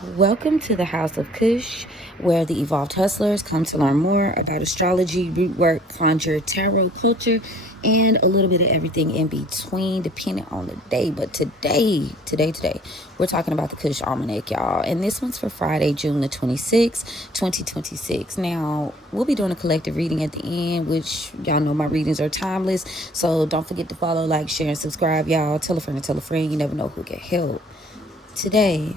Welcome to the House of Cush, where the evolved hustlers come to learn more about astrology, root work, conjure, tarot, culture, and a little bit of everything in between, depending on the day. But today, we're talking about the Cush Almanac, y'all. And this one's for Friday, June the 26th, 2026. Now, we'll be doing a collective reading at the end, which y'all know my readings are timeless. So don't forget to follow, like, share, and subscribe, y'all. Tell a friend and tell a friend. You never know who can help. Today,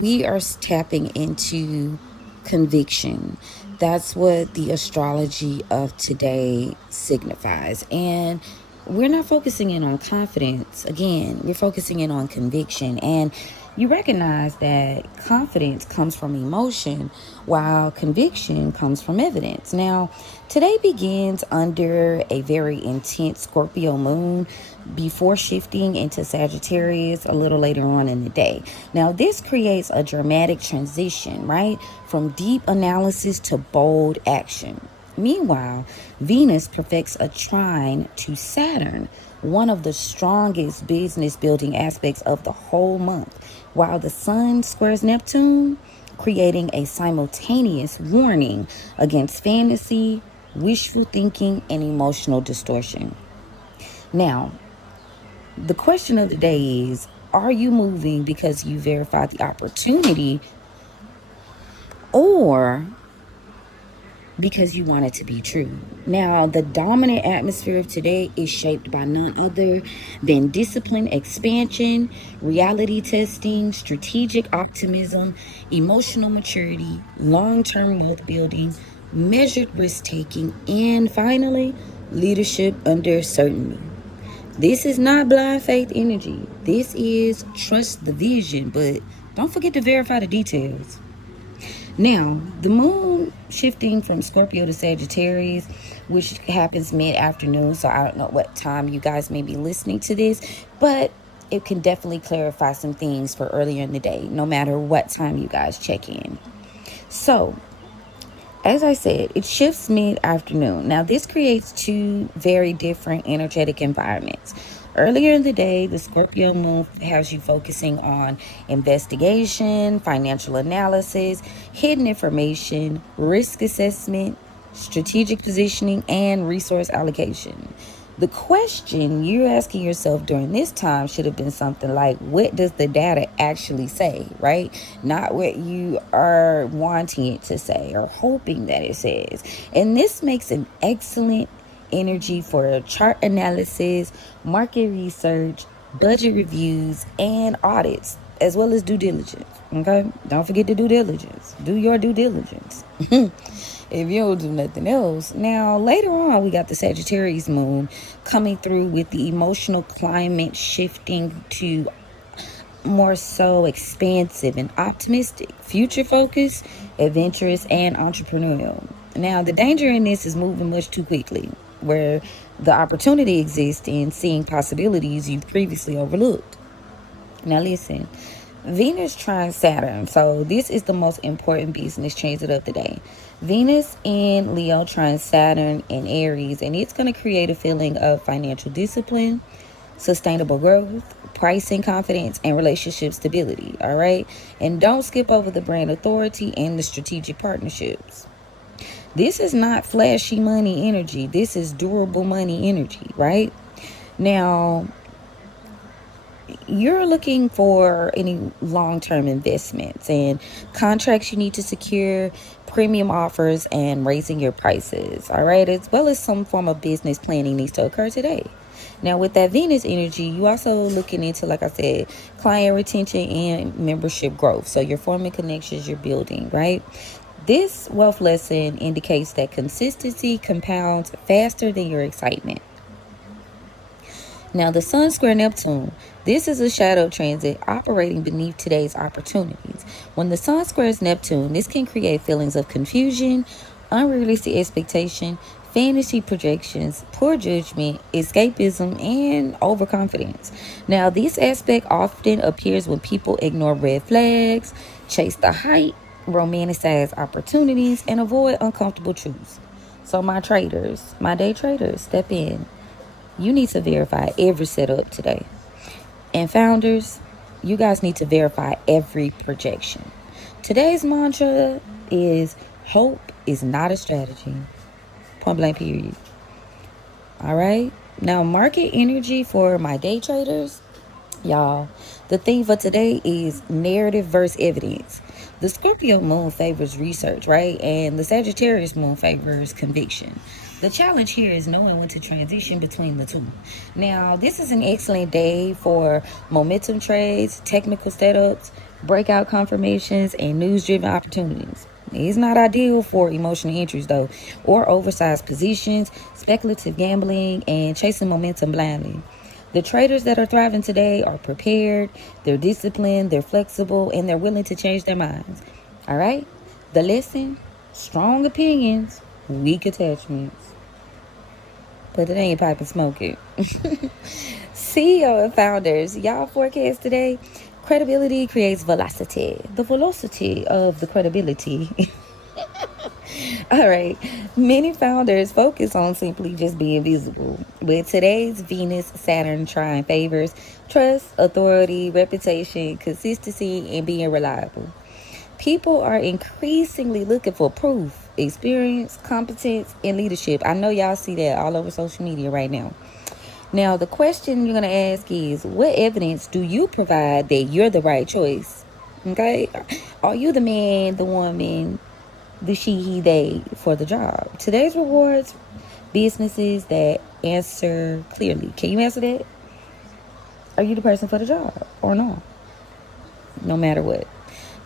we are tapping into conviction. That's what the astrology of today signifies. And we're not focusing in on confidence. Again, we're focusing in on conviction. And you recognize that confidence comes from emotion while conviction comes from evidence. Now, today begins under a very intense Scorpio moon before shifting into Sagittarius a little later on in the day. Now, this creates a dramatic transition, right? From deep analysis to bold action. Meanwhile, Venus perfects a trine to Saturn, one of the strongest business building aspects of the whole month, while the Sun squares Neptune, creating a simultaneous warning against fantasy, wishful thinking, and emotional distortion. Now, the question of the day is, are you moving because you verified the opportunity or because you want it to be true? Now, the dominant atmosphere of today is shaped by none other than discipline, expansion, reality testing, strategic optimism, emotional maturity, long-term wealth building, measured risk taking, and finally, leadership under certainty. This is not blind faith energy. This is trust the vision, but don't forget to verify the details. Now, the moon shifting from Scorpio to Sagittarius, which happens mid-afternoon, so I don't know what time you guys may be listening to this, but it can definitely clarify some things for earlier in the day, no matter what time you guys check in. So, as I said, it shifts mid-afternoon. Now, this creates two very different energetic environments. Earlier in the day, the Scorpio Moon has you focusing on investigation, financial analysis, hidden information, risk assessment, strategic positioning, and resource allocation. The question you're asking yourself during this time should have been something like, what does the data actually say, right? Not what you are wanting it to say or hoping that it says. And this makes an excellent energy for chart analysis, market research, budget reviews, and audits, as well as due diligence. Okay? Don't forget to due diligence. Do your due diligence. If you don't do nothing else. Now, later on, we got the Sagittarius Moon coming through with the emotional climate shifting to more so expansive and optimistic, future focused, adventurous, and entrepreneurial. Now, the danger in this is moving much too quickly, where the opportunity exists in seeing possibilities you previously overlooked. Now, listen. Venus trine Saturn. So this is the most important business transit of the day. Venus in Leo trine Saturn in Aries, and it's going to create a feeling of financial discipline, sustainable growth, pricing confidence, and relationship stability. All right. And don't skip over the brand authority and the strategic partnerships. This is not flashy money energy. This is durable money energy, right? Now, you're looking for any long-term investments and contracts you need to secure, premium offers, and raising your prices, all right? As well as some form of business planning needs to occur today. Now, with that Venus energy, you also looking into, like I said, client retention and membership growth. So you're forming connections, you're building, right? This wealth lesson indicates that consistency compounds faster than your excitement. Now, the Sun square Neptune, this is a shadow transit operating beneath today's opportunities. When the Sun squares Neptune, this can create feelings of confusion, unrealistic expectation, fantasy projections, poor judgment, escapism, and overconfidence. Now, this aspect often appears when people ignore red flags, chase the hype, romanticize opportunities, and avoid uncomfortable truths. So, my traders, my day traders, step in. You need to verify every setup today. And founders, you guys need to verify every projection. Today's mantra is hope is not a strategy. Point blank period. All right. Now, market energy for my day traders. Y'all, the theme for today is narrative versus evidence. The Scorpio Moon favors research, right? And the Sagittarius Moon favors conviction. The challenge here is knowing when to transition between the two. Now, this is an excellent day for momentum trades, technical setups, breakout confirmations, and news-driven opportunities. It's not ideal for emotional entries, though, or oversized positions, speculative gambling, and chasing momentum blindly. The traders that are thriving today are prepared, they're disciplined, they're flexible, and they're willing to change their minds. All right? The lesson, strong opinions, weak attachments. But it ain't pipe and smoke it. CEO and founders, y'all forecast today. Credibility creates velocity. The velocity of the credibility. All right. Many founders focus on simply just being visible. With today's Venus, Saturn, Trine favors trust, authority, reputation, consistency, and being reliable. People are increasingly looking for proof, experience, competence, and leadership. I know y'all see that all over social media right now. Now, the question you're going to ask is, what evidence do you provide that you're the right choice? Okay? Are you the man, the woman, the she, he, they for the job? Today's rewards businesses that answer clearly. Can you answer that? Are you the person for the job or no? No matter what.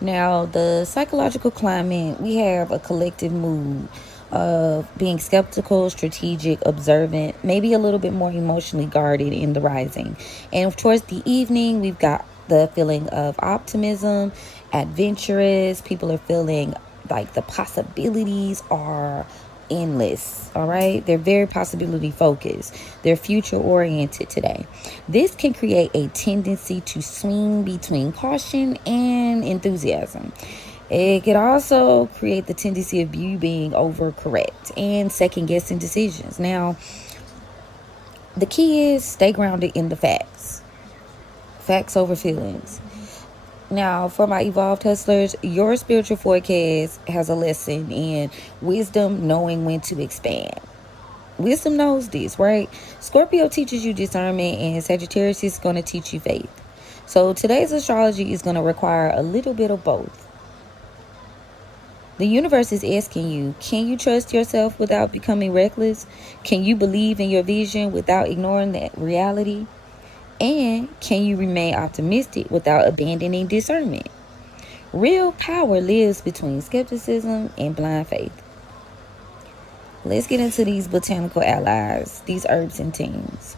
Now, the psychological climate, we have a collective mood of being skeptical, strategic, observant, maybe a little bit more emotionally guarded in the rising. And towards the evening, we've got the feeling of optimism, adventurous. People are feeling like the possibilities are endless. All right, they're very possibility focused, they're future oriented today. This can create a tendency to swing between caution and enthusiasm. It could also create the tendency of you being overcorrect and second guessing decisions. Now, the key is stay grounded in the facts over feelings. Now, for my evolved hustlers, your spiritual forecast has a lesson in wisdom, knowing when to expand. Wisdom knows this, right? Scorpio teaches you discernment, and Sagittarius is going to teach you faith. So today's astrology is going to require a little bit of both. The universe is asking you, can you trust yourself without becoming reckless? Can you believe in your vision without ignoring that reality? And can you remain optimistic without abandoning discernment? Real power lives between skepticism and blind faith. Let's get into these botanical allies, these herbs and teams.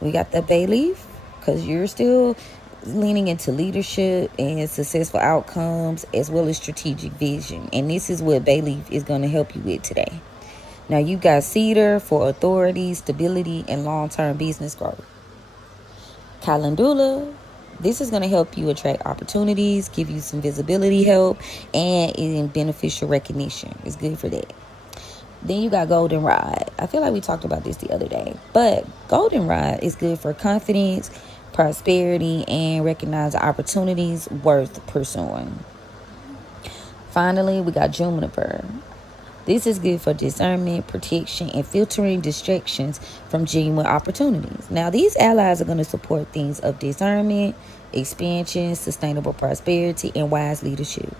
We got the bay leaf, because you're still leaning into leadership and successful outcomes as well as strategic vision. And this is what bay leaf is going to help you with today. Now you got cedar for authority, stability, and long-term business growth. Calendula, this is going to help you attract opportunities, give you some visibility help, and in beneficial recognition. It's good for that. Then you got goldenrod. I feel like we talked about this the other day, but goldenrod is good for confidence, prosperity, and recognize opportunities worth pursuing. Finally, we got juniper. This is good for discernment, protection, and filtering distractions from genuine opportunities. Now, these allies are going to support things of discernment, expansion, sustainable prosperity, and wise leadership.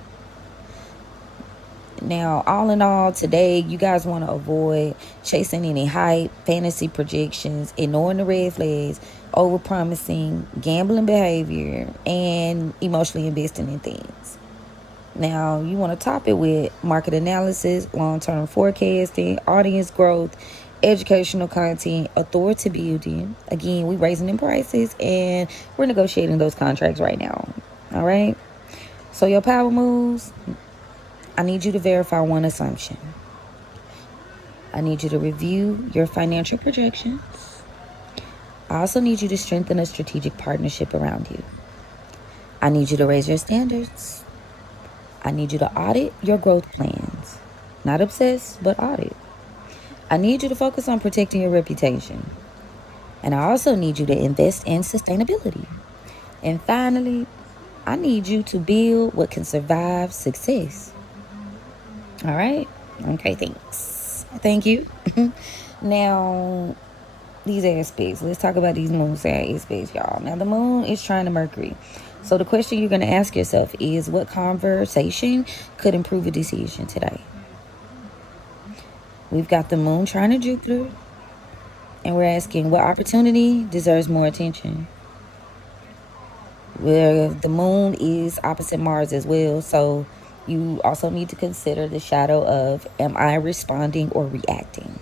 Now, all in all, today, you guys want to avoid chasing any hype, fantasy projections, ignoring the red flags, overpromising, gambling behavior, and emotionally investing in things. Now, you want to top it with market analysis, long-term forecasting, audience growth, educational content, authority building. Again, we're raising in prices, and we're negotiating those contracts right now. All right? So your power moves, I need you to verify one assumption. I need you to review your financial projections. I also need you to strengthen a strategic partnership around you. I need you to raise your standards. I need you to audit your growth plans. Not obsess, but audit. I need you to focus on protecting your reputation. And I also need you to invest in sustainability. And finally, I need you to build what can survive success. All right? Okay, thanks. Thank you. Now, these aspects. Let's talk about these moon sign aspects, y'all. Now, the moon is trying to Mercury. So the question you're going to ask yourself is, what conversation could improve a decision today? We've got the moon trying to Jupiter, and we're asking, what opportunity deserves more attention? Where the moon is opposite Mars as well, so you also need to consider the shadow of, am I responding or reacting?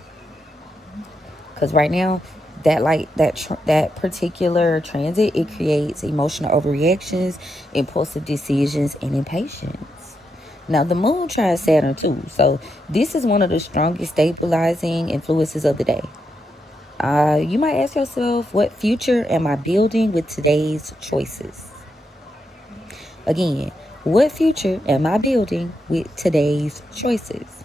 Because right now, that particular transit, it creates emotional overreactions, impulsive decisions, and impatience. Now, the moon tries Saturn too, so this is one of the strongest stabilizing influences of the day. You might ask yourself, what future am I building with today's choices? Again, what future am I building with today's choices?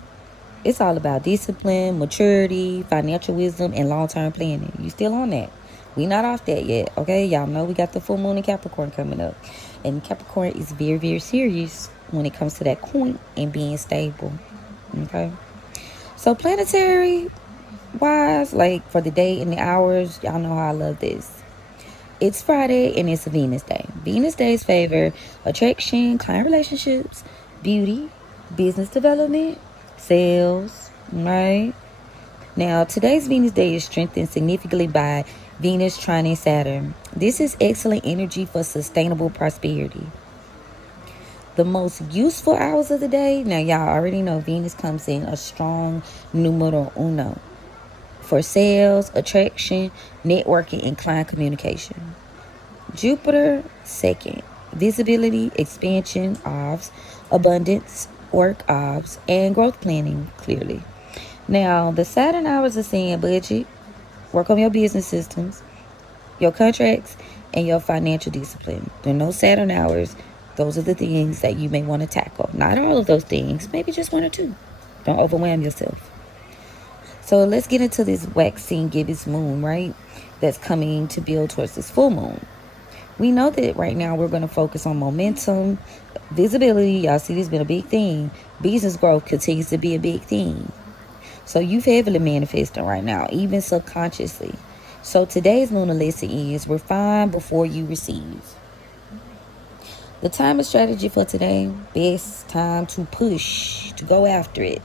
It's all about discipline, maturity, financial wisdom, and long-term planning. You still on that? We not off that yet, okay? Y'all know we got the full moon in Capricorn coming up. And Capricorn is very, very serious when it comes to that coin and being stable, okay? So planetary wise, like for the day and the hours, y'all know how I love this. It's Friday and it's a Venus day. Venus days favor attraction, client relationships, beauty, business development, sales, right? Now, today's Venus day is strengthened significantly by Venus trine Saturn. This is excellent energy for sustainable prosperity. The most useful hours of the day, now y'all already know Venus comes in a strong numero uno for sales, attraction, networking, and client communication. Jupiter, second, visibility, expansion, OBS, abundance, work, OBS, and growth planning, clearly. Now, the Saturn hours are saying budget, work on your business systems, your contracts, and your financial discipline. There are no Saturn hours. Those are the things that you may want to tackle. Not all of those things, maybe just one or two. Don't overwhelm yourself. So let's get into this waxing gibbous moon, right? That's coming to build towards this full moon. We know that right now we're going to focus on momentum, visibility. Y'all see this has been a big thing. Business growth continues to be a big thing. So you've heavily manifesting right now, even subconsciously. So today's lunar lesson is refine before you receive. The time and strategy for today, best time to push, to go after it.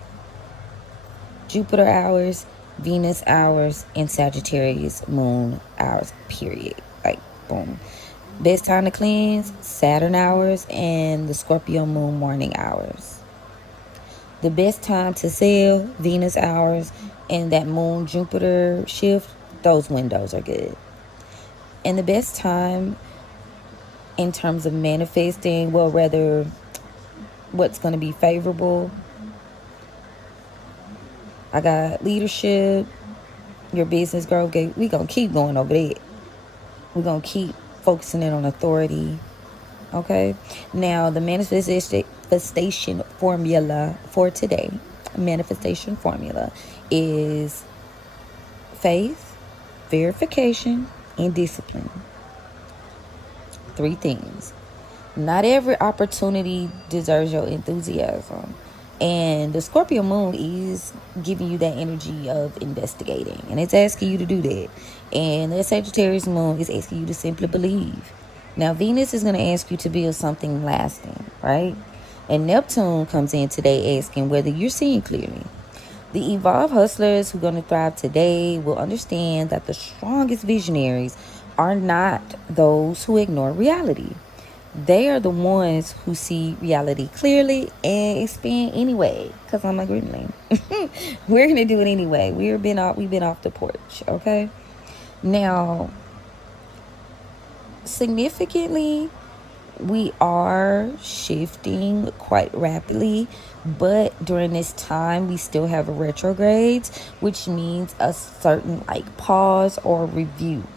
Jupiter hours, Venus hours, and Sagittarius Moon hours, period. Like, boom. Best time to cleanse, Saturn hours, and the Scorpio Moon morning hours. The best time to sell, Venus hours, and that Moon Jupiter shift, those windows are good. And the best time in terms of manifesting, well, rather, what's going to be favorable, I got leadership, your business growth. We're going to keep going over there. We're going to keep focusing in on authority. Okay. Now, the manifestation formula for today, manifestation formula is faith, verification, and discipline. 3 things. Not every opportunity deserves your enthusiasm. And the Scorpio Moon is giving you that energy of investigating. And it's asking you to do that. And the Sagittarius Moon is asking you to simply believe. Now, Venus is going to ask you to build something lasting, right? And Neptune comes in today asking whether you're seeing clearly. The evolved hustlers who are going to thrive today will understand that the strongest visionaries are not those who ignore reality. They are the ones who see reality clearly and expand anyway. Because I'm a gremlin. We're going to do it anyway. We've been off the porch, okay? Now, significantly, we are shifting quite rapidly, but during this time we still have a retrograde, which means a certain pause or review.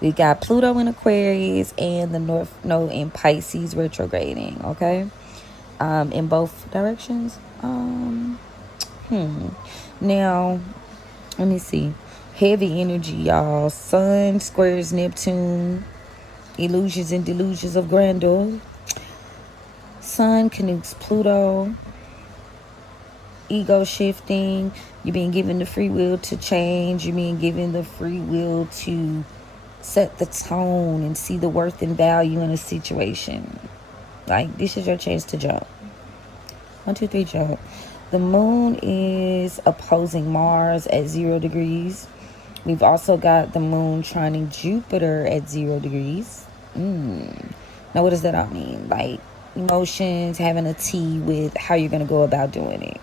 We got Pluto in Aquarius and the North Node in Pisces retrograding, okay? In both directions. Now, let me see. Heavy energy, y'all. Sun squares Neptune illusions and delusions of grandeur. Sun connects Pluto. Ego shifting. You're being given the free will to change. You're being given the free will to set the tone and see the worth and value in a situation. Like, this is your chance to jump. 1, 2, 3, jump. The moon is opposing Mars at 0 degrees. We've also got the moon trining Jupiter at 0 degrees. Now, what does that all mean? Like, emotions, having a tea with how you're going to go about doing it.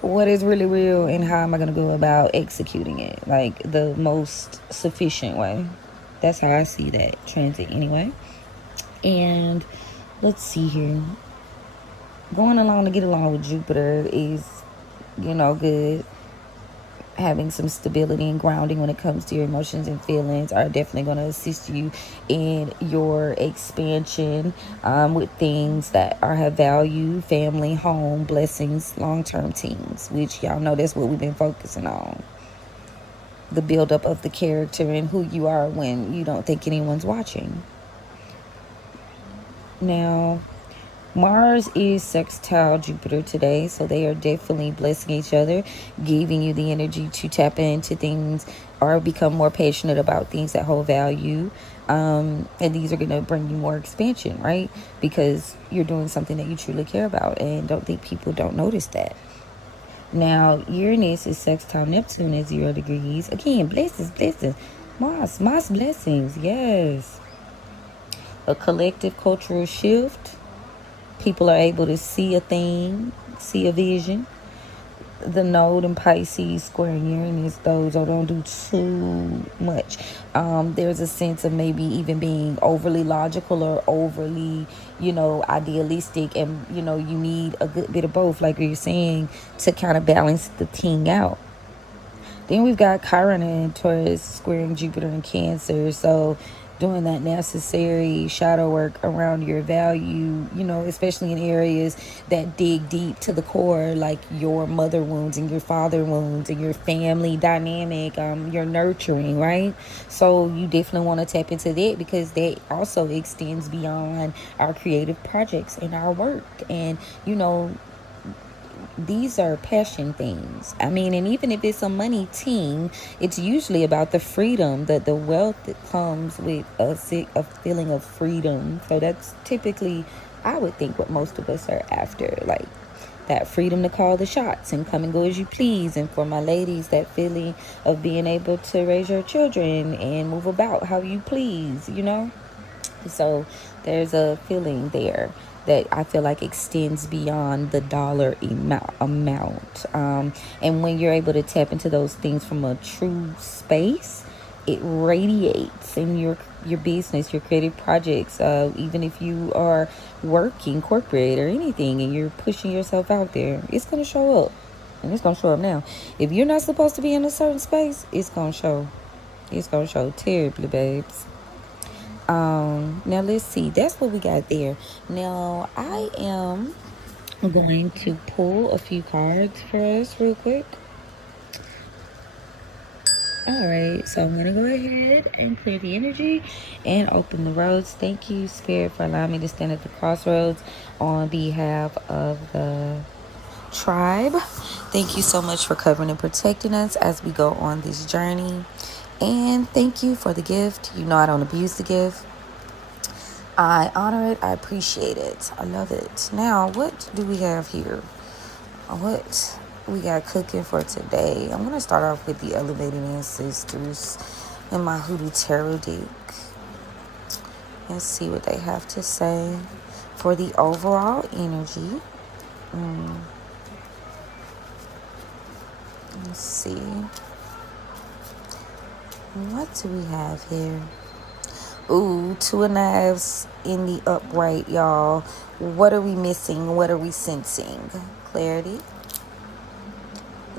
What is really real and how am I going to go about executing it? Like, the most sufficient way. That's how I see that transit anyway. And let's see here. Going along to get along with Jupiter is, good. Having some stability and grounding when it comes to your emotions and feelings are definitely going to assist you in your expansion with things that have value, family, home, blessings, long-term teams, which y'all know that's what we've been focusing on. The buildup of the character and who you are when you don't think anyone's watching. Now, Mars is sextile Jupiter today, so they are definitely blessing each other, giving you the energy to tap into things or become more passionate about things that hold value. And these are going to bring you more expansion, right? Because you're doing something that you truly care about, and don't think people don't notice that. Now, Uranus is sextile Neptune at 0 degrees. Again, blessings. Mars blessings, yes. A collective cultural shift. People are able to see a thing, see a vision. The node in Pisces squaring Uranus, those don't do too much. There's a sense of maybe even being overly logical or overly, idealistic. And, you need a good bit of both, like you're saying, to kind of balance the thing out. Then we've got Chiron and Taurus squaring Jupiter and Cancer. So doing that necessary shadow work around your value, especially in areas that dig deep to the core, like your mother wounds and your father wounds and your family dynamic, your nurturing, right? So you definitely want to tap into that, because that also extends beyond our creative projects and our work. And, these are passion things. I mean, and even if it's a money team, it's usually about the freedom, the wealth that comes with a feeling of freedom. So that's typically, I would think, what most of us are after, like that freedom to call the shots and come and go as you please. And for my ladies, that feeling of being able to raise your children and move about how you please, So there's a feeling there that I feel like extends beyond the dollar amount. And when you're able to tap into those things from a true space, it radiates in your business, your creative projects. Even if you are working corporate or anything and you're pushing yourself out there, it's going to show up. And it's going to show up now. If you're not supposed to be in a certain space, it's going to show. It's going to show terribly, babes. Now let's see, that's what we got there. Now I am going to pull a few cards for us real quick. Alright, so I'm gonna go ahead and clear the energy and open the roads. Thank you, Spirit, for allowing me to stand at the crossroads on behalf of the tribe. Thank you so much for covering and protecting us as we go on this journey. And thank you for the gift. I don't abuse the gift. I honor it. I appreciate it. I love it. Now, what do we have here? What we got cooking for today? I'm going to start off with the Elevated Ancestors in my Hoodoo Tarot deck. And see what they have to say for the overall energy. Let's see. What do we have here? Ooh, 2 of Knives in the upright, y'all. What are we missing? What are we sensing? Clarity.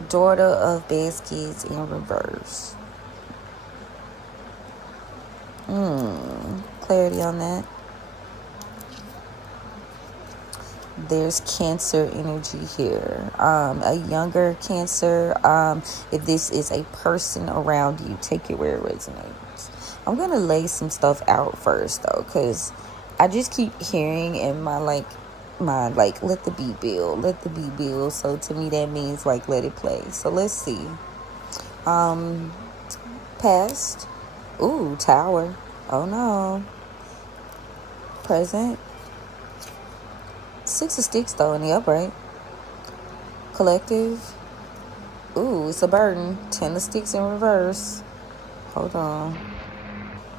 Daughter of Baskets in reverse. Clarity on that. There's Cancer energy here. A younger Cancer. If this is a person around you, take it where it resonates. I'm gonna lay some stuff out first though, because I just keep hearing in my like let the beat build, let the beat build. So to me that means like let it play. So let's see. Past. Ooh, Tower. Oh no. Present. Six of Sticks though in the upright. Collective. Ooh, it's a burden. 10 of Sticks in reverse. Hold on.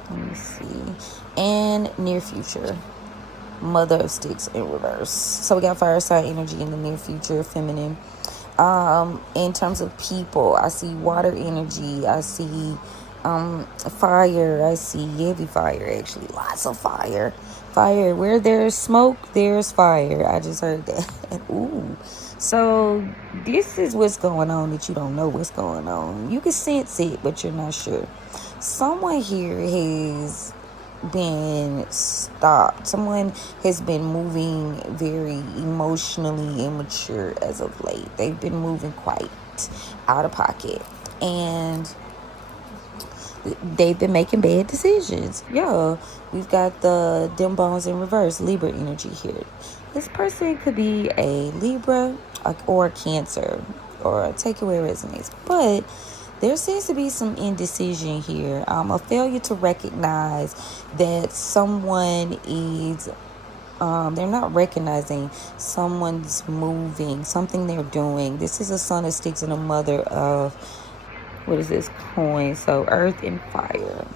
Let me see. And near future. Mother of Sticks in reverse. So we got fire sign energy in the near future, feminine. In terms of people, I see water energy. I see fire. I see heavy fire, actually. Lots of fire. Fire. Where there's smoke, there's fire. I just heard that. Ooh. So this is what's going on that you don't know what's going on. You can sense it, but you're not sure. Someone here has been stopped. Someone has been moving very emotionally immature as of late. They've been moving quite out of pocket. And they've been making bad decisions. Yeah, we've got the dim bones in reverse, Libra energy here. This person could be a Libra or a Cancer, or take it where it resonates. But there seems to be some indecision here. A failure to recognize that someone is, they're not recognizing someone's moving, something they're doing. This is a Son of Sticks and a Mother of, what is this, coin? So earth and fire.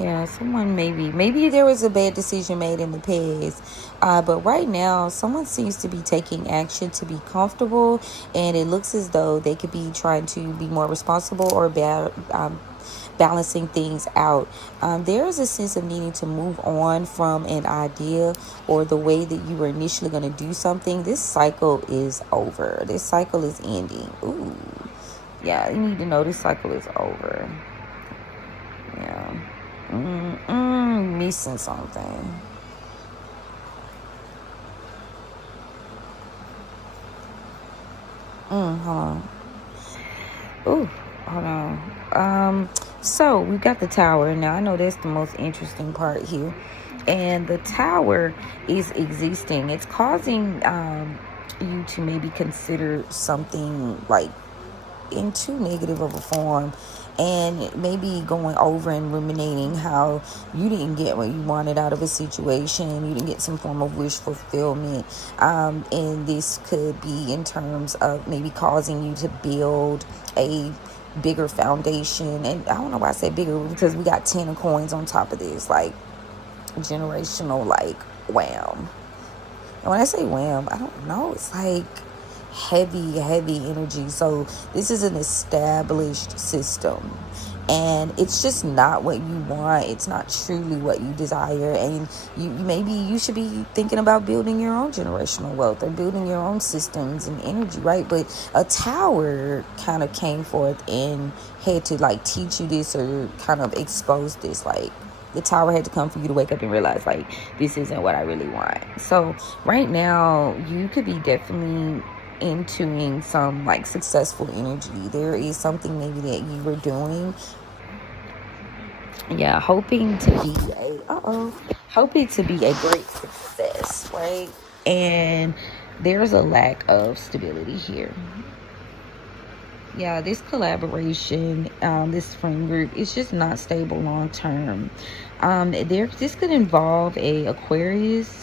Yeah, someone maybe there was a bad decision made in the past, but right now someone seems to be taking action to be comfortable, and it looks as though they could be trying to be more responsible or balancing things out. There is a sense of needing to move on from an idea or the way that you were initially going to do something. This cycle is over. This cycle is ending. Ooh, yeah, you need to know this cycle is over. Yeah. Missing something. Hold on. Ooh, hold on. So we got the Tower. Now I know that's the most interesting part here. And the Tower is existing. It's causing you to maybe consider something like in too negative of a form, and maybe going over and ruminating how you didn't get what you wanted out of a situation. You didn't get some form of wish fulfillment, and this could be in terms of maybe causing you to build a bigger foundation. And I don't know why I say bigger, because we got 10 of coins on top of this, like generational, like wham. And when I say wham, I don't know, it's like heavy energy. So this is an established system, and it's just not what you want. It's not truly what you desire, and maybe you should be thinking about building your own generational wealth or building your own systems and energy, right? But a Tower kind of came forth and had to like teach you this, or kind of expose this. Like the Tower had to come for you to wake up and realize, like, this isn't what I really want. So right now you could be definitely intuing some like successful energy. There is something maybe that you were doing, hoping to be a great success, right? And there's a lack of stability here. Yeah, this collaboration, this friend group, is just not stable long term. This could involve a Aquarius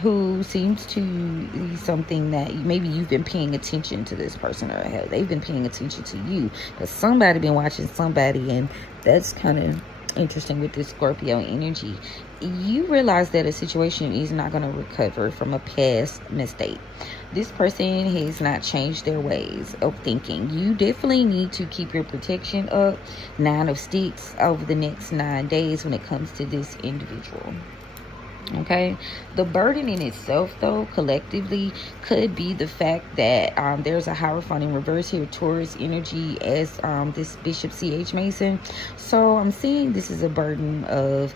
who seems to be something that maybe you've been paying attention to this person, or hell, they've been paying attention to you, but somebody been watching somebody. And that's kind of interesting with this Scorpio energy. You realize that a situation is not going to recover from a past mistake. This person has not changed their ways of thinking. You definitely need to keep your protection up. 9 of Sticks over the next 9 days when it comes to this individual. Okay, the burden in itself, though, collectively, could be the fact that there's a Hierophant in reverse here, Taurus energy, as this Bishop C.H. Mason. So I'm seeing this is a burden of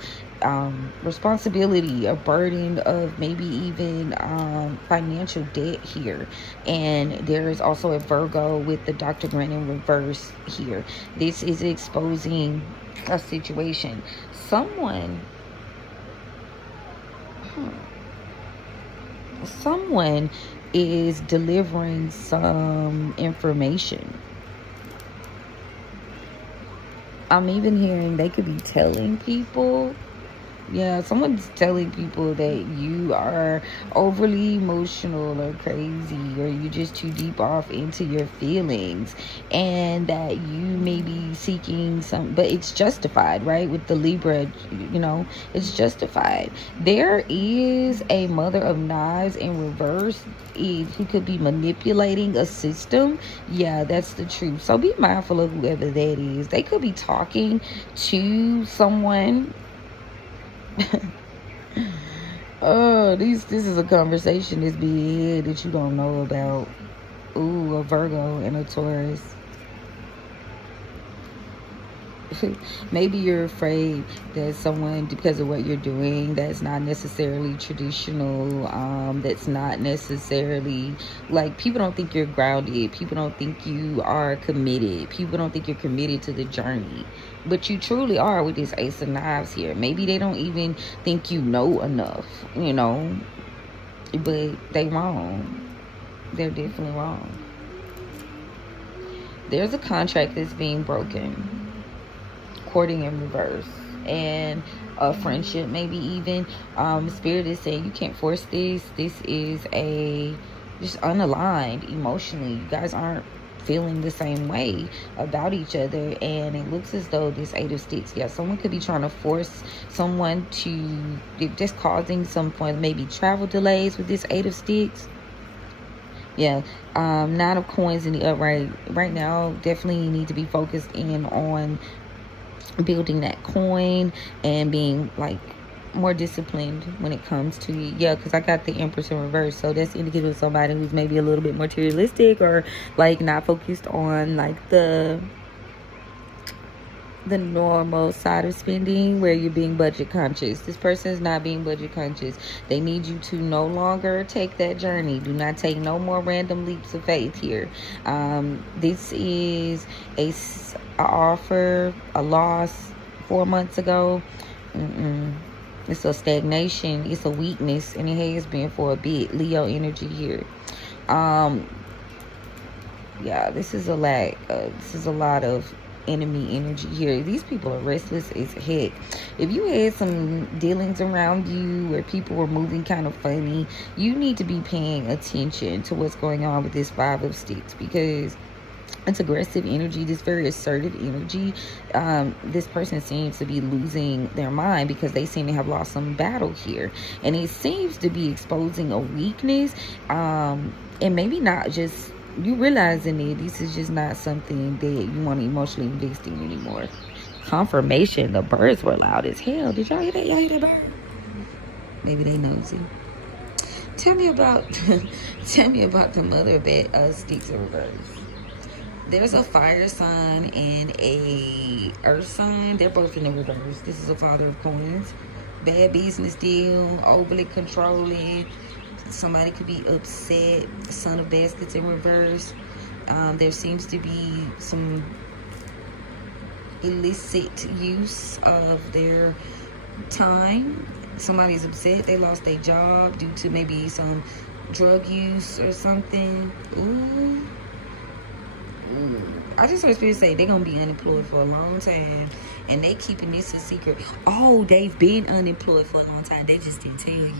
responsibility, a burden of maybe even financial debt here. And there is also a Virgo with the Dr. Grant in reverse here. This is exposing a situation. Someone is delivering some information. I'm even hearing they could be telling people. Yeah, someone's telling people that you are overly emotional or crazy, or you're just too deep off into your feelings, and that you may be seeking some, but it's justified, right? With the Libra, you know, it's justified. There is a Mother of Knives in reverse who could be manipulating a system. Yeah, that's the truth. So be mindful of whoever that is. They could be talking to someone. Oh, this is a conversation that's being had that you don't know about. Ooh, a Virgo and a Taurus. Maybe you're afraid that someone, because of what you're doing, that's not necessarily traditional, that's not necessarily, like, people don't think you're grounded, people don't think you are committed, people don't think you're committed to the journey, but you truly are with this Ace of Knives here. Maybe they don't even think you know enough, you know, but they wrong. They're definitely wrong. There's a contract that's being broken, courting in reverse, and a friendship, maybe even. Spirit is saying you can't force this. This is just unaligned emotionally. You guys aren't feeling the same way about each other, and it looks as though this Eight of Sticks, yeah, someone could be trying to force someone to, just causing some point, maybe travel delays with this Eight of Sticks. Yeah, Nine of Coins in the upright right now. Definitely need to be focused in on building that coin and being like more disciplined when it comes to, yeah, because I got the Empress in reverse, so that's indicative of somebody who's maybe a little bit materialistic, or like not focused on like the normal side of spending, where you're being budget conscious. This person is not being budget conscious. They need you to no longer take that journey. Do not take no more random leaps of faith here. This is a offer, a loss 4 months ago. It's a stagnation, it's a weakness, and it has been for a bit. Leo energy here. Yeah, this is a lack. This is a lot of enemy energy here. These people are restless as heck. If you had some dealings around you where people were moving kind of funny, you need to be paying attention to what's going on with this Five of Sticks, because it's aggressive energy, this very assertive energy. This person seems to be losing their mind because they seem to have lost some battle here, and it seems to be exposing a weakness, and maybe not just you realizing it. This is just not something that you want to emotionally invest in anymore. Confirmation, the birds were loud as hell. Did y'all hear that? Y'all hear that bird? Maybe they nosy. Tell me about the Mother of Sticks in reverse. There's a fire sign and a earth sign. They're both in the reverse. This is a Father of Coins. Bad business deal, overly controlling. Somebody could be upset. Son of Baskets in reverse. There seems to be some illicit use of their time. Somebody's upset. They lost their job due to maybe some drug use or something. Ooh. I just heard Spirit say they're gonna be unemployed for a long time, and they keeping this a secret. Oh, they've been unemployed for a long time. They just didn't tell you.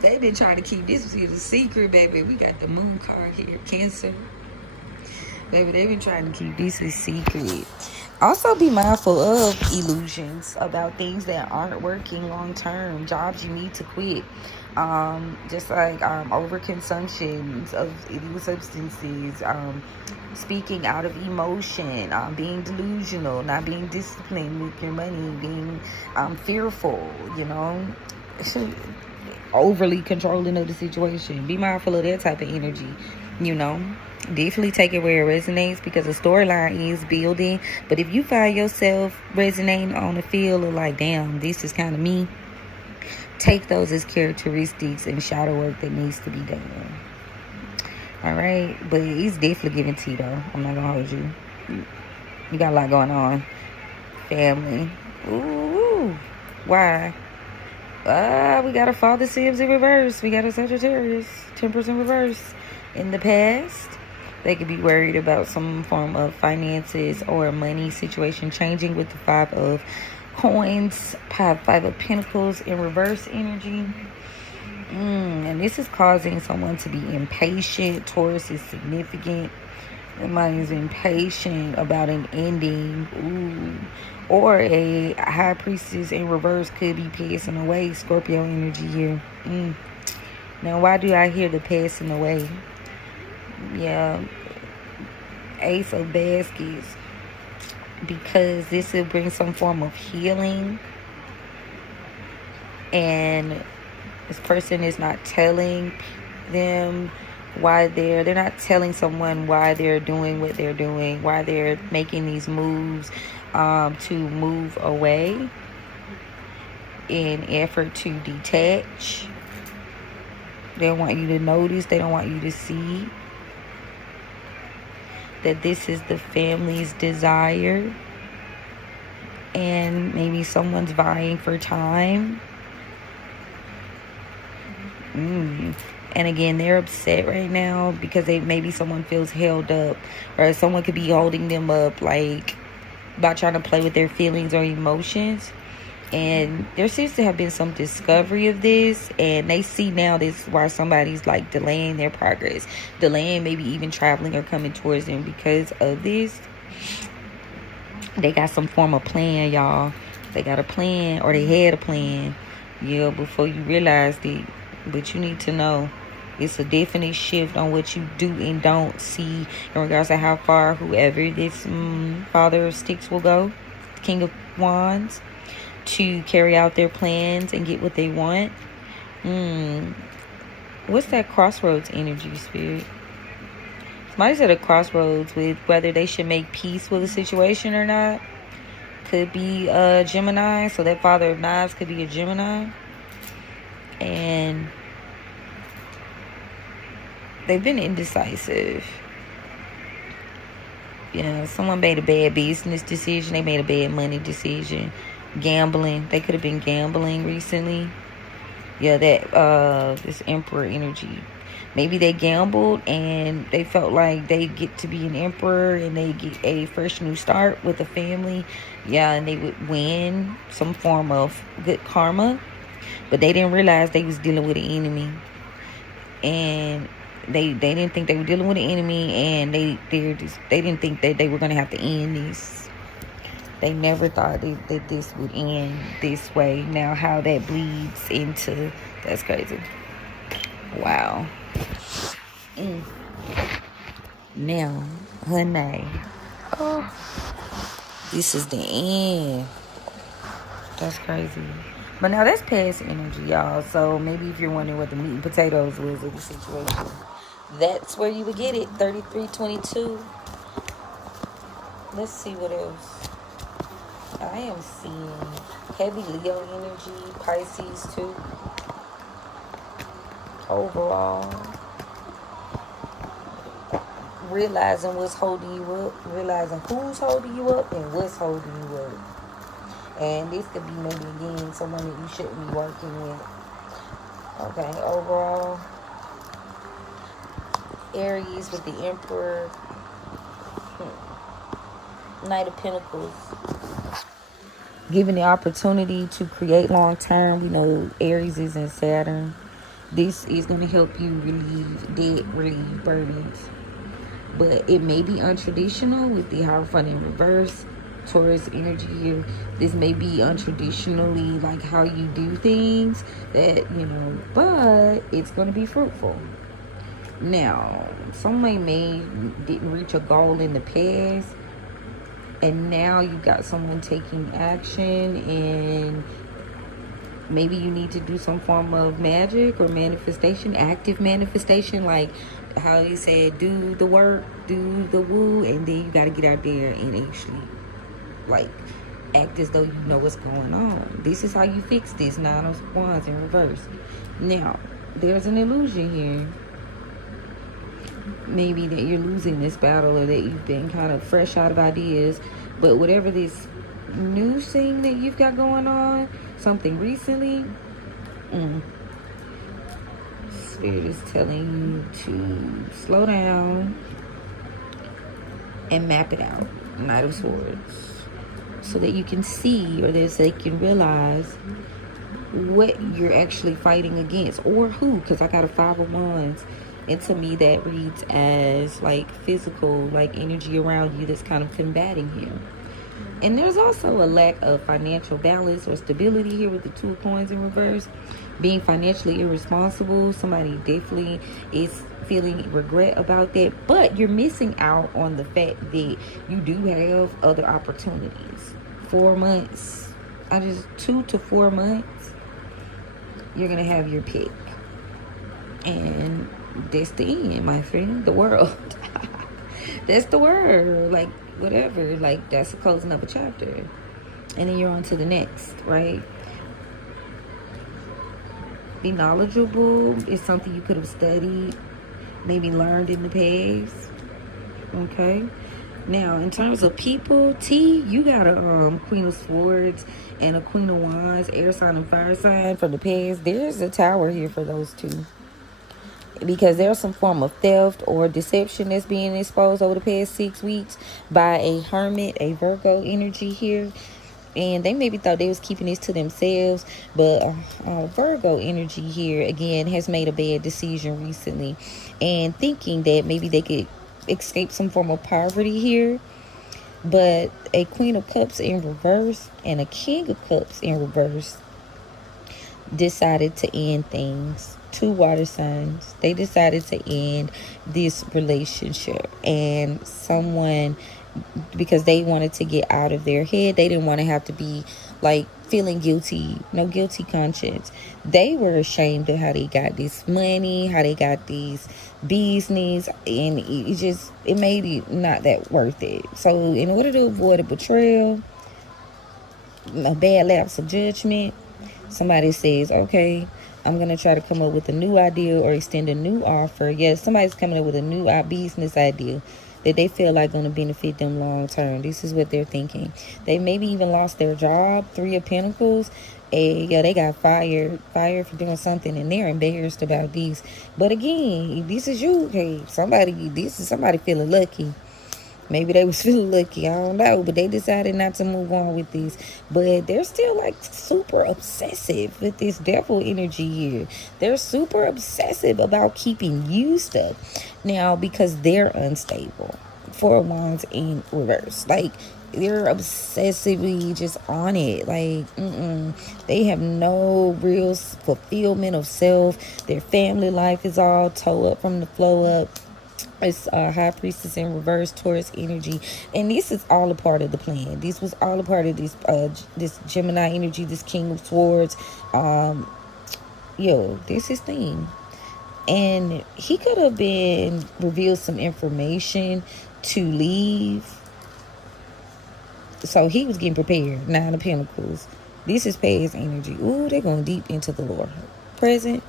They've been trying to keep this a secret, baby. We got the Moon card here, Cancer. Baby, they've been trying to keep this a secret. Also, be mindful of illusions about things that aren't working long term, jobs you need to quit. Just like overconsumptions of illegal substances, speaking out of emotion, being delusional, not being disciplined with your money, being fearful, overly controlling of the situation. Be mindful of that type of energy, Definitely take it where it resonates, because the storyline is building. But if you find yourself resonating on the feel of like, damn, this is kind of me, take those as characteristics and shadow work that needs to be done. Alright, but it's definitely giving tea though. I'm not gonna hold you. You got a lot going on. Family. Ooh. Why? We got a Father Sims in reverse. We got a Sagittarius, 10% reverse. In the past, they could be worried about some form of finances or money situation changing with the 5 of coins, 5 of pentacles in reverse energy. And this is causing someone to be impatient. Taurus is significant. Somebody is impatient about an ending. Or a high priestess in reverse could be passing away. Scorpio energy here. Now, why do I hear the passing away? Yeah, Ace of Baskets, because this will bring some form of healing, and this person is not telling them why they're not telling someone why they're doing what they're doing, why they're making these moves to move away in effort to detach. They don't want you to notice, they don't want you to see that this is the family's desire, and maybe someone's vying for time. And again, they're upset right now because maybe someone feels held up, or someone could be holding them up, like about trying to play with their feelings or emotions. And there seems to have been some discovery of this, and they see now this why somebody's like delaying their progress, delaying maybe even traveling or coming towards them because of this. They got some form of plan, y'all. They got a plan, or they had a plan, before you realized it. But you need to know it's a definite shift on what you do and don't see in regards to how far whoever this Father of Sticks will go, King of Wands, to carry out their plans and get what they want. What's that crossroads energy, Spirit? Somebody's at a crossroads with whether they should make peace with a situation or not. Could be a Gemini, so that Father of Knives could be a Gemini. And they've been indecisive. Someone made a bad business decision. They made a bad money decision. Gambling. They could have been gambling recently. This Emperor energy. Maybe they gambled and they felt like they get to be an emperor and they get a fresh new start with a family. And they would win some form of good karma. But they didn't realize they was dealing with an enemy. And they didn't think they were dealing with an enemy, and they didn't think that they were going to have to end this. They never thought that this would end this way. Now, how that bleeds into... That's crazy. Wow. Now, honey. Oh. This is the end. That's crazy. But now, that's past energy, y'all. So, maybe if you're wondering what the meat and potatoes was of the situation, that's where you would get it. 3322. Let's see what else. I am seeing heavy Leo energy, Pisces too. Overall, realizing what's holding you up, realizing who's holding you up and what's holding you up. And this could be maybe again someone that you shouldn't be working with. Okay, overall, Aries with the Emperor, Knight of Pentacles. Given the opportunity to create long term, we know Aries is in Saturn. This is going to help you relieve burdens. But it may be untraditional with the Hierophant in reverse. Taurus energy here. This may be untraditionally like how you do things, that, you know, but it's going to be fruitful. Now, somebody didn't reach a goal in the past, and now you got someone taking action, and maybe you need to do some form of magic or manifestation, active manifestation, like how you said, do the work, do the woo, and then you got to get out there and actually like act as though you know what's going on. This is how you fix this. 9 of Wands in reverse. Now, there's an illusion here. Maybe that you're losing this battle, or that you've been kind of fresh out of ideas. But whatever this new thing that you've got going on, something recently, Spirit is telling you to slow down and map it out. Knight of Swords. So that you can see, or that they can realize what you're actually fighting against, or who, because I got a 5 of Wands, and to me that reads as like physical, like energy around you that's kind of combating you. And there's also a lack of financial balance or stability here with the 2 of Coins in reverse. Being financially irresponsible, somebody definitely is feeling regret about that, but you're missing out on the fact that you do have other opportunities. 4 months, 2 to 4 months, you're gonna have your pick, and that's the end, my friend. The world. That's the word. Like, whatever. Like, that's the closing of a chapter, and then you're on to the next, right? Be knowledgeable is something you could have studied, maybe learned in the past. Okay. Now, in terms of people, T, you got a Queen of Swords and a Queen of Wands, air sign and fire sign from the past. There's a tower here for those two, because there's some form of theft or deception that's being exposed over the past 6 weeks by a hermit, a Virgo energy here. And they maybe thought they was keeping this to themselves, but Virgo energy here again has made a bad decision recently, and thinking that maybe they could escape some form of poverty here. But a Queen of Cups in reverse and a King of Cups in reverse decided to end things. 2 water signs. They decided to end this relationship, and someone, because they wanted to get out of their head, they didn't want to have to be like feeling guilty, no guilty conscience. They were ashamed of how they got this money, how they got these business, and it made it not that worth it. So in order to avoid a betrayal, a bad lapse of judgment, somebody says, okay, I'm going to try to come up with a new idea or extend a new offer. Yes, somebody's coming up with a new business idea that they feel like going to benefit them long term. This is what they're thinking. They maybe even lost their job. 3 of Pentacles. Yeah, they got fired for doing something, and they're embarrassed about this. But again, this is you. Hey, this is somebody feeling lucky. Maybe they was feeling lucky, I don't know, but they decided not to move on with this. But they're still like super obsessive with this devil energy here. They're super obsessive about keeping you stuck now because they're unstable. 4 of Wands in reverse. Like, they're obsessively just on it. Like, they have no real fulfillment of self. Their family life is all toe up from the flow up. It's High Priestess in reverse, Taurus energy, and this is all a part of the plan. This was all a part of this Gemini energy, this King of Swords. This is thing, and he could have been revealed some information to leave, so he was getting prepared. 9 of Pentacles. This is past energy. Ooh, they're going deep into the Lord present.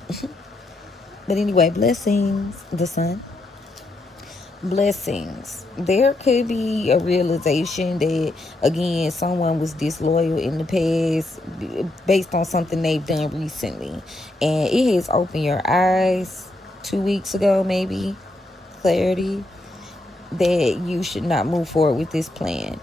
But anyway, blessings, the Sun. Blessings. There could be a realization that, again, someone was disloyal in the past based on something they've done recently, and it has opened your eyes 2 weeks ago, maybe, clarity that you should not move forward with this plan,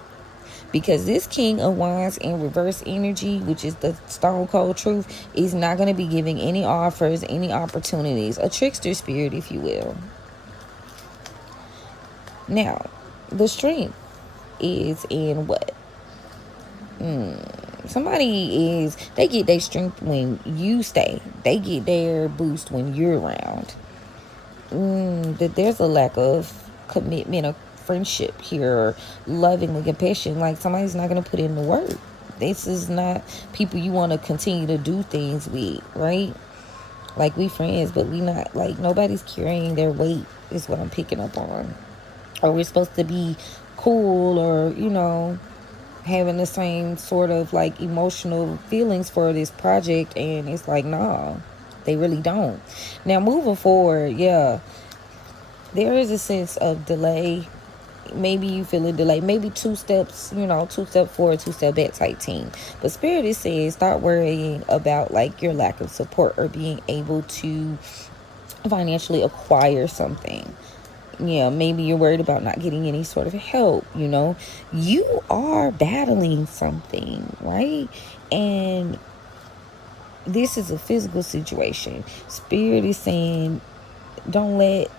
because this King of Wands in reverse energy, which is the stone cold truth, is not going to be giving any offers, any opportunities, a trickster spirit, if you will. Now, the strength is in what? They get their strength when you stay. They get their boost when you're around. That there's a lack of commitment or friendship here, or loving and compassion. Like, somebody's not going to put in the work. This is not people you want to continue to do things with, right? Like, we friends, but we not, like, nobody's carrying their weight is what I'm picking up on. Or we're supposed to be cool, or, having the same sort of, like, emotional feelings for this project, and it's like, nah, they really don't. Now, moving forward, yeah, there is a sense of delay. Maybe you feel a delay, maybe two steps forward, two step back type team. But Spirit is saying, start worrying about, like, your lack of support or being able to financially acquire something. Yeah, maybe you're worried about not getting any sort of help. You are battling something, right? And this is a physical situation. Spirit is saying, don't let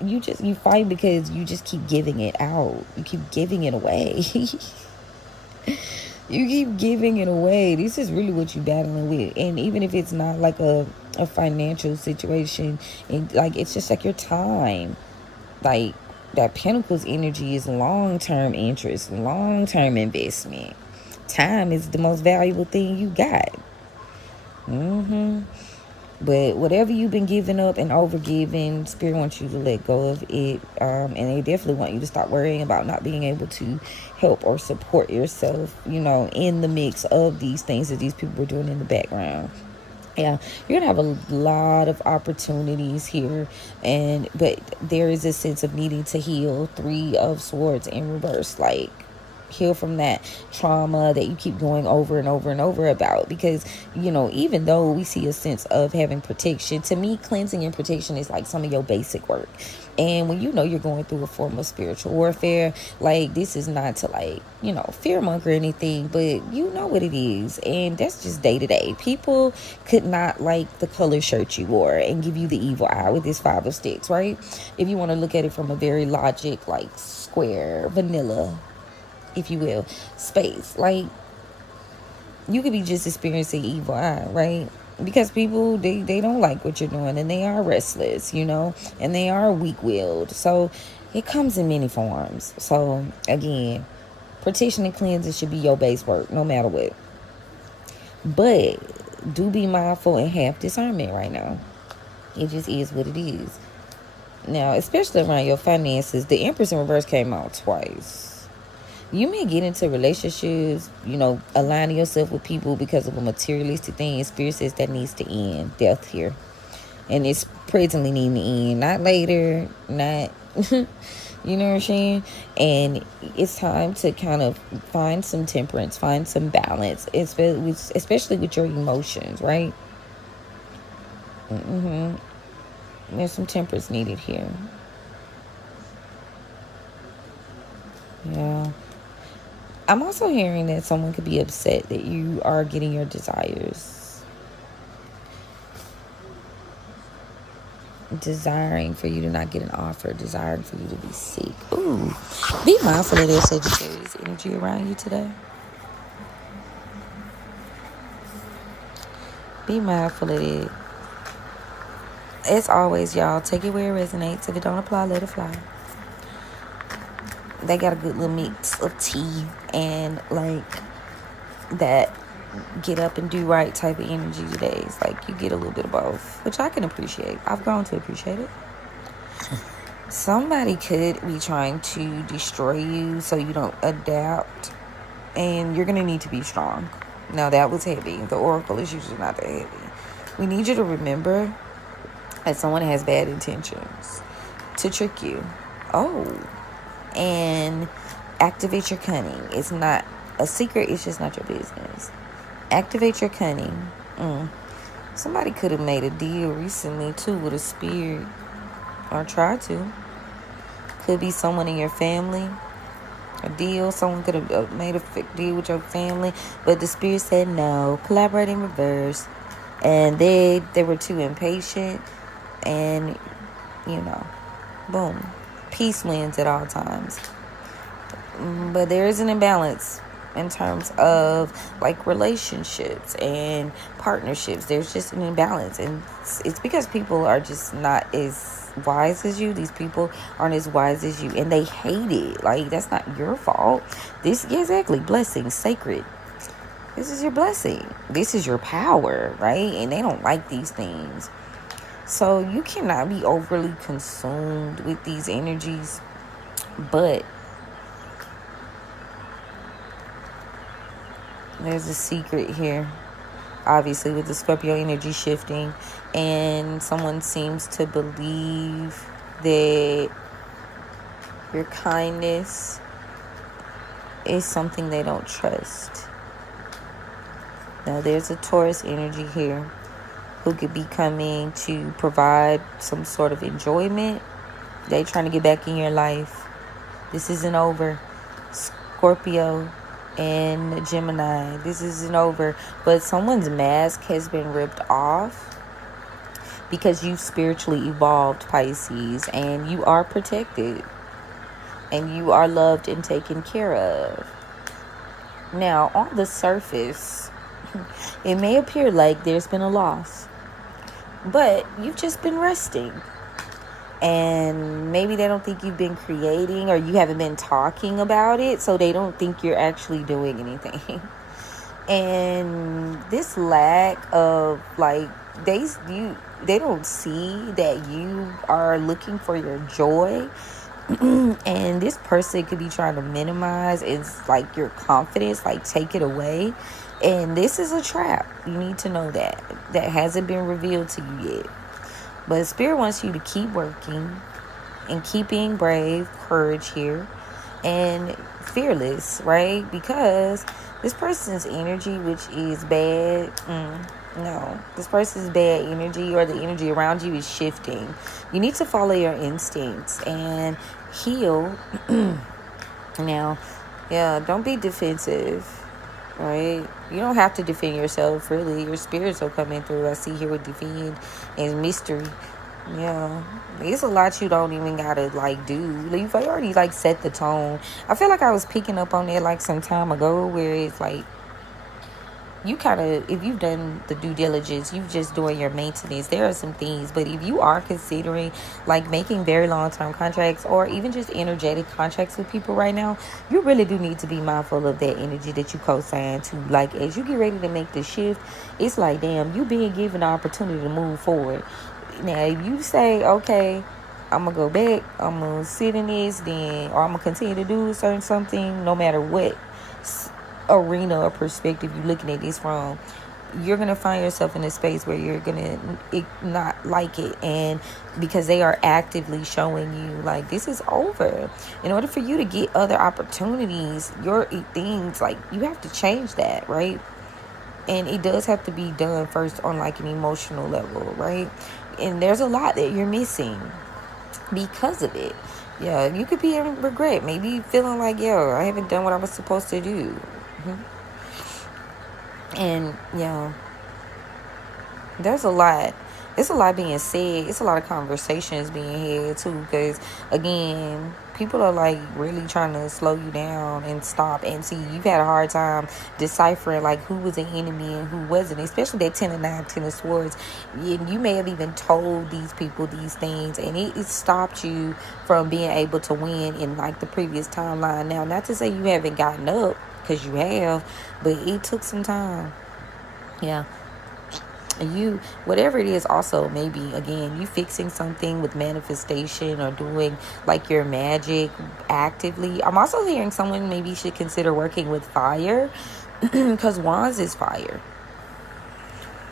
you fight because you just keep giving it out. You keep giving it away. You keep giving it away. This is really what you're battling with. And even if it's not like a financial situation, and like, it's just like your time. Like, that Pentacles energy is long-term interest, long-term investment. Time is the most valuable thing you got. But whatever you've been giving up and overgiving, Spirit wants you to let go of it. And they definitely want you to stop worrying about not being able to help or support yourself, in the mix of these things that these people are doing in the background. Yeah, you're gonna have a lot of opportunities here, but there is a sense of needing to heal. 3 of Swords in reverse, like, heal from that trauma that you keep going over and over and over about. Because, even though we see a sense of having protection, to me, cleansing and protection is like some of your basic work. And when you're going through a form of spiritual warfare, like, this is not to, like, fearmonger or anything, but you know what it is. And that's just day to day. People could not like the color shirt you wore and give you the evil eye with this 5 of Sticks, right? If you want to look at it from a very logic, like, square, vanilla, if you will, space. Like, you could be just experiencing evil eye, right? Because people, they don't like what you're doing, and they are restless, and they are weak-willed. So it comes in many forms. So again, protection and cleansing should be your base work, no matter what. But do be mindful and have discernment right now. It just is what it is. Now, especially around your finances, the Empress in reverse came out twice. You may get into relationships, aligning yourself with people because of a materialistic thing. And Spirit says that needs to end. Death here. And it's presently needing to end. Not later. Not, you know what I'm saying? And it's time to kind of find some temperance. Find some balance. Especially with your emotions, right? There's some temperance needed here. Yeah. I'm also hearing that someone could be upset that you are getting your desires. Desiring for you to not get an offer. Desiring for you to be sick. Ooh. Be mindful of that Sagittarius energy around you today. Be mindful of it. As always, y'all, take it where it resonates. If it don't apply, let it fly. They got a good little mix of tea and, like, that get up and do right type of energy today. It's like you get a little bit of both, which I can appreciate. I've grown to appreciate it. Somebody could be trying to destroy you so you don't adapt, and you're going to need to be strong. Now, that was heavy. The oracle is usually not that heavy. We need you to remember that someone has bad intentions to trick you. And activate your cunning. It's not a secret. It's just not your business. Activate your cunning. Somebody could have made a deal recently, too, with a spirit. Or tried to. Could be someone in your family. A deal. Someone could have made a deal with your family. But the spirit said no. Collaborate in reverse. And they were too impatient. And, boom. Peace wins at all times. But there is an imbalance in terms of like relationships and partnerships. There's just an imbalance, and it's because people are just not as wise as you. These people aren't as wise as you, and they hate it. Like, that's not your fault. This, exactly, blessing, sacred. This is your blessing. This is your power, right? And they don't like these things. So you cannot be overly consumed with these energies. But there's a secret here, obviously, with the Scorpio energy shifting, and someone seems to believe that your kindness is something they don't trust. Now, there's a Taurus energy here who could be coming to provide some sort of enjoyment. They trying to get back in your life. This isn't over. Scorpio and Gemini, this isn't over. But someone's mask has been ripped off because you've spiritually evolved, Pisces, and you are protected. And you are loved and taken care of. Now, on the surface, it may appear like there's been a loss, but you've just been resting. And maybe they don't think you've been creating, or you haven't been talking about it, so they don't think you're actually doing anything. And this lack of, like, they don't see that you are looking for your joy. And this person could be trying to minimize, it's like your confidence, like take it away. And this is a trap. You need to know that hasn't been revealed to you yet. But Spirit wants you to keep working and keep being brave, courage here, and fearless, right? Because this person's energy, which is bad, no, this person's bad energy, or the energy around you, is shifting. You need to follow your instincts and heal. Now, yeah, don't be defensive, right? You don't have to defend yourself, really. Your spirits are coming through. I see here with defend and mystery. Yeah, it's a lot you don't even gotta like do. You've already like set the tone. I feel like I was picking up on that like some time ago, where it's like you kind of, if you've done the due diligence, you've just doing your maintenance. There are some things, but if you are considering like making very long-term contracts, or even just energetic contracts with people right now, you really do need to be mindful of that energy that you co-sign to. Like, as you get ready to make the shift, it's like, damn, you being given the opportunity to move forward. Now, if you say, okay, I'm gonna go back, I'm gonna sit in this, then, or I'm gonna continue to do certain something, no matter what arena or perspective you're looking at this from, you're gonna find yourself in a space where you're gonna not like it. And because they are actively showing you like this is over, in order for you to get other opportunities, your things, like, you have to change that, right? And it does have to be done first on like an emotional level, right? And there's a lot that you're missing because of it. Yeah, you could be in regret, maybe feeling like, yo, I haven't done what I was supposed to do. And there's a lot. It's a lot being said. It's a lot of conversations being had too, because again, people are like really trying to slow you down and stop. And see, you've had a hard time deciphering like who was an enemy and who wasn't, especially that 10 of 9, 10 of swords. You may have even told these people these things, and it stopped you from being able to win in like the previous timeline. Now, not to say you haven't gotten up, because you have, but it took some time. Yeah. You, whatever it is, also maybe again you fixing something with manifestation or doing like your magic actively. I'm also hearing someone maybe should consider working with fire, because wands is fire.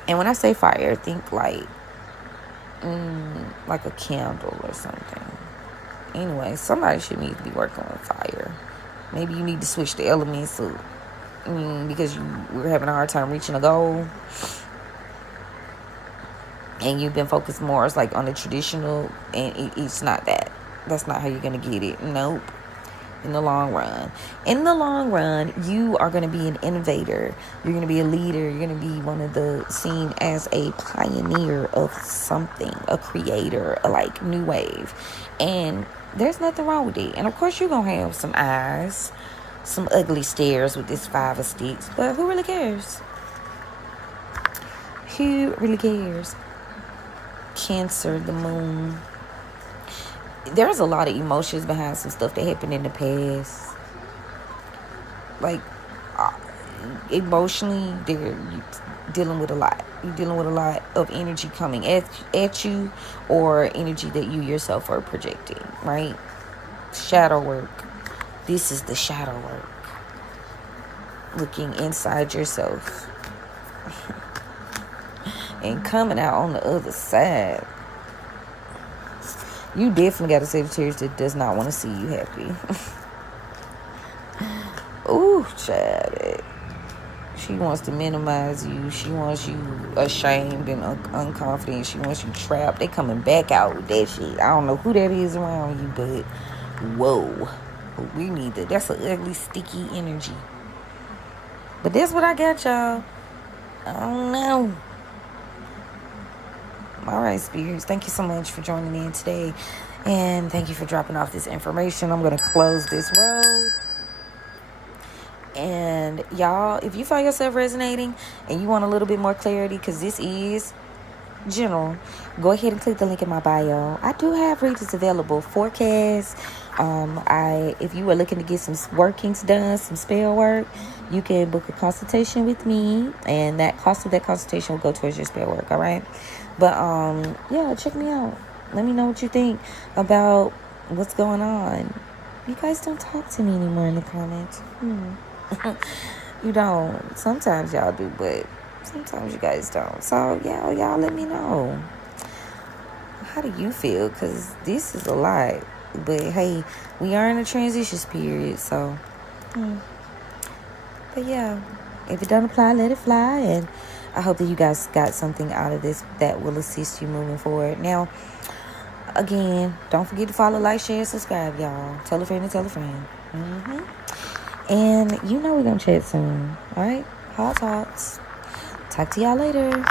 And when I say fire, think like a candle or something. Anyway, somebody should need to be working with fire. Maybe you need to switch the elements up, because we're having a hard time reaching a goal. And you've been focused more as like on the traditional, and it's not that. That's not how you're going to get it. Nope. In the long run. In the long run, you are going to be an innovator. You're going to be a leader. You're going to be one of the seen as a pioneer of something, a creator, a like new wave. And there's nothing wrong with it. And of course, you're going to have some eyes some ugly stares with this 5 of Sticks. But who really cares? Who really cares? Cancer, the moon. There's a lot of emotions behind some stuff that happened in the past. Like, emotionally, they're dealing with a lot. You're dealing with a lot of energy coming at you, or energy that you yourself are projecting, right? Shadow work. This is the shadow work. Looking inside yourself. And coming out on the other side. You definitely got a Sagittarius that does not want to see you happy. Ooh, child. She wants to minimize you. She wants you ashamed and unconfident. She wants you trapped. They coming back out with that shit. I don't know who that is around you, but whoa. We need that. That's an ugly, sticky energy. But that's what I got, y'all. I don't know. All right, spirits. Thank you so much for joining in today. And thank you for dropping off this information. I'm going to close this road. And y'all, if you find yourself resonating and you want a little bit more clarity, because this is general, go ahead and click the link in my bio. I do have readings available, forecasts. If you are looking to get some workings done, some spell work, you can book a consultation with me, and that cost of that consultation will go towards your spell work. All right, but yeah, check me out. Let me know what you think about what's going on. You guys don't talk to me anymore in the comments. You don't. Sometimes y'all do, but sometimes you guys don't. So y'all let me know. How do you feel? Because this is a lot. But hey, we are in a transition period, so but yeah, if it doesn't apply, let it fly. And I hope that you guys got something out of this that will assist you moving forward. Now, again, don't forget to follow, like, share, subscribe, y'all. Tell a friend and tell a friend. And you know we're gonna chat soon. All right, hot talks. Talk to y'all later.